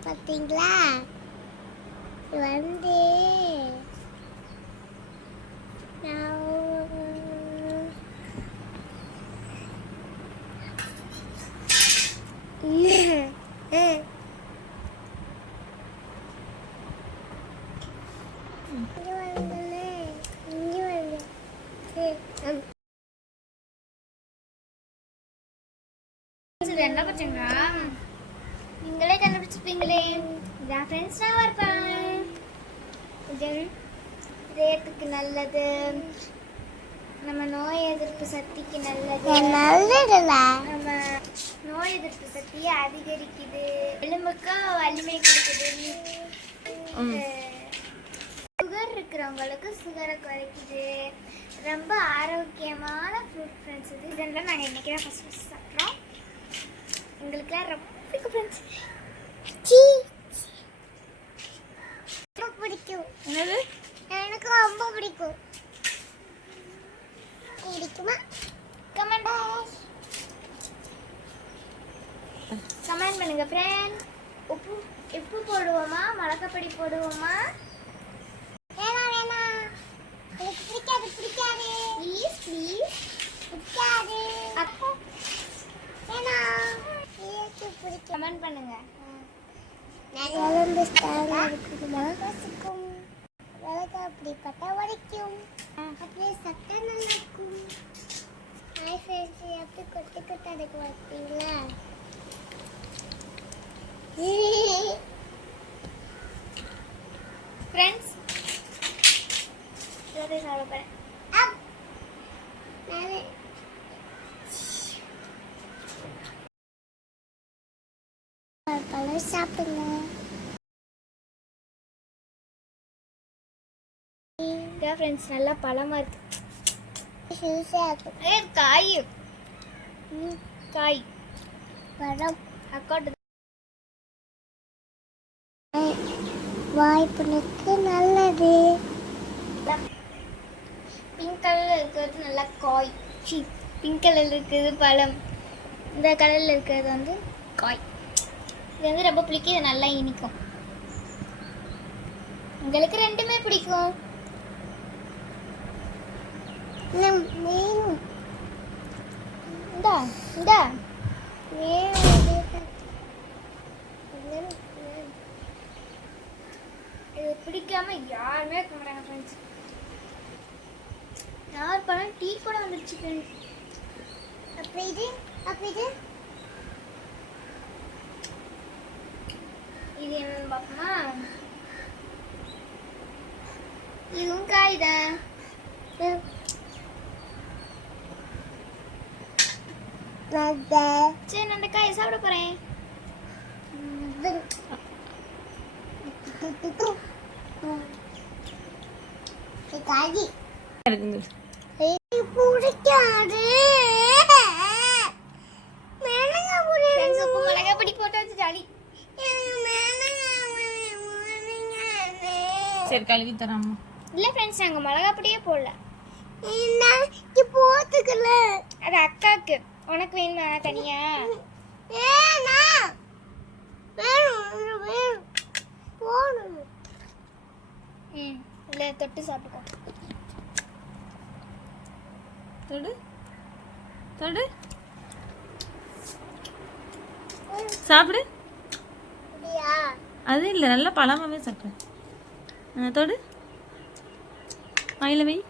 பார்த்தீங்களா இது வந்து நான் இங்க வாங்களே, இங்க வாங்க. சரி, ம். இது என்ன கண்டுபிடிச்சிருப்பீங்களே இதான் ஃப்ரெண்ட்ஸ் நான் இருப்பேன் இது இதயத்துக்கு நல்லது? நம்ம நோய் எதிர்ப்பு சக்திக்கு நல்லது. நம்ம நோய் எதிர்ப்பு சக்தியை அதிகரிக்குது. எலும்புக்கு வலிமை கொடுக்குது. சுகர் இருக்கிறவங்களுக்கு சுகரை குறைக்குது. ரொம்ப ஆரோக்கியமான ஃப்ரூட் ஃப்ரெண்ட்ஸ் இது இதெல்லாம் நாங்கள் இன்றைக்கி தான் ஃபஸ்ட் ஃபஸ்ட் சாப்பிட்றோம். எங்களுக்குலாம் ரொம்ப பிடிக்கும் ஃப்ரெண்ட்ஸ் பிடிக்கும் என்னது எனக்கு ரொம்ப பிடிக்கும் பிடிக்குமா கமெண்ட் கமெண்ட் பண்ணுங்க ஃப்ரெண்ட் உப்பு உப்பு போடுவோமா மிளகாப்பொடி போடுவோமா வேணாம் வேணாம் எனக்கு பிடிக்காது பிடிக்காது ப்ளீஸ் ப்ளீஸ் பிடிக்காது அப்போ வேணாம் எனக்கு பிடிக்கும் கமெண்ட் பண்ணுங்க எலும்பு ஸ்டாராக இருக்குமா? விளக்கு அப்படி பட்டா உடைக்கும் அப்படியே சட்டை நல்லா இருக்கும் ஹாய் ஃப்ரெண்ட்ஸ் கொட்டு அதுக்கு பார்த்தீங்களா ஃப்ரெண்ட்ஸ் சாப்பிட போகிறேன் பழம் சாப்பிடுங்க. ஃப்ரெண்ட்ஸ் நல்லா பழமாக இருக்கு. காய் காய் பழம். அக்காட்டு வாய்ப்புனுக்கு நல்லது. பிங்க் கலரில் இருக்கிறது நல்லா காய். சி பிங்க் கலரில் இருக்கிறது பழம். இந்த கலரில் இருக்கிறது வந்து காய். இது வந்து ரொம்ப பிடிக்கும் இது நல்லா இனிக்கும். உங்களுக்கு ரெண்டுமே பிடிக்கும். இந்தா இந்தா இது பிடிக்காம யாருமே இருக்க மாட்டாங்க ஃப்ரெண்ட்ஸ் யார் பழம் டீ கூட வந்துருச்சு ஃப்ரெண்ட்ஸ் அப்ப இது அப்ப இது. இது என்னன்னு பார்ப்போமா? இதுவும் காய் தான். சரி நான் அந்த காயை சாப்பிட போகிறேன் பிடிக்காது. சரி கழுவி தராமா இல்லை ஃப்ரெண்ட்ஸ் நாங்கள் மிளகா பொடியே போடல. போத்துக்கல அது அக்காவுக்கு உனக்கு வேணுமா தனியா? ம் இல்லை தொட்டு சாப்பிட்டுக்கோ. தொடு. தொடு. சாப்பிடு. அது இல்லை நல்லா பழமாவே சாப்பிடு. ஆ, தொடு. வாயில வை.